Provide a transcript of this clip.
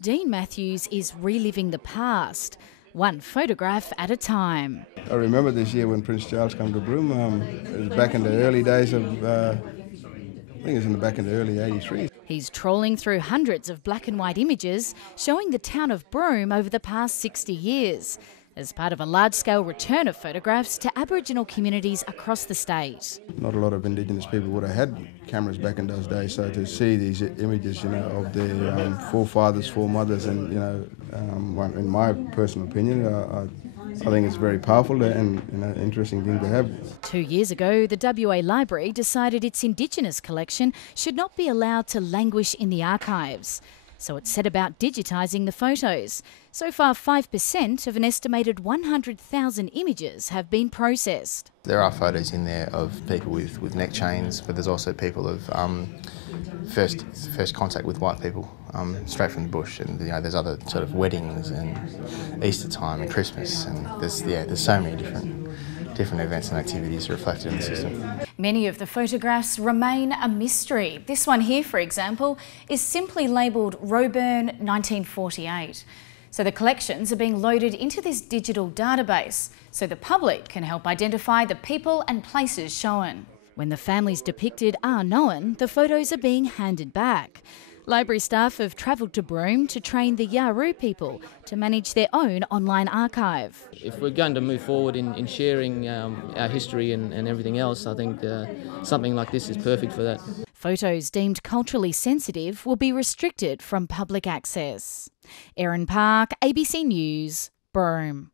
Dean Matthews is reliving the past, one photograph at a time. I remember this year when Prince Charles came to Broome. It was back in the early days of, I think it was back in the early 83. He's trawling through hundreds of black and white images showing the town of Broome over the past 60 years, as part of a large-scale return of photographs to Aboriginal communities across the state. Not a lot of Indigenous people would have had cameras back in those days, so to see these images, of their forefathers, foremothers, and in my personal opinion, I think it's very powerful and an interesting thing to have. 2 years ago, the WA Library decided its Indigenous collection should not be allowed to languish in the archives. So it set about digitising the photos. So far, 5% of an estimated 100,000 images have been processed. There are photos in there of people with neck chains, but there's also people of first contact with white people straight from the bush, and there's other sort of weddings and Easter time and Christmas, and there's so many different events and activities reflected in the system. Many of the photographs remain a mystery. This one here, for example, is simply labelled Roebourne 1948. So the collections are being loaded into this digital database so the public can help identify the people and places shown. When the families depicted are known, the photos are being handed back. Library staff have travelled to Broome to train the Yawuru people to manage their own online archive. If we're going to move forward in sharing our history and everything else, I think something like this is perfect for that. Photos deemed culturally sensitive will be restricted from public access. Erin Park, ABC News, Broome.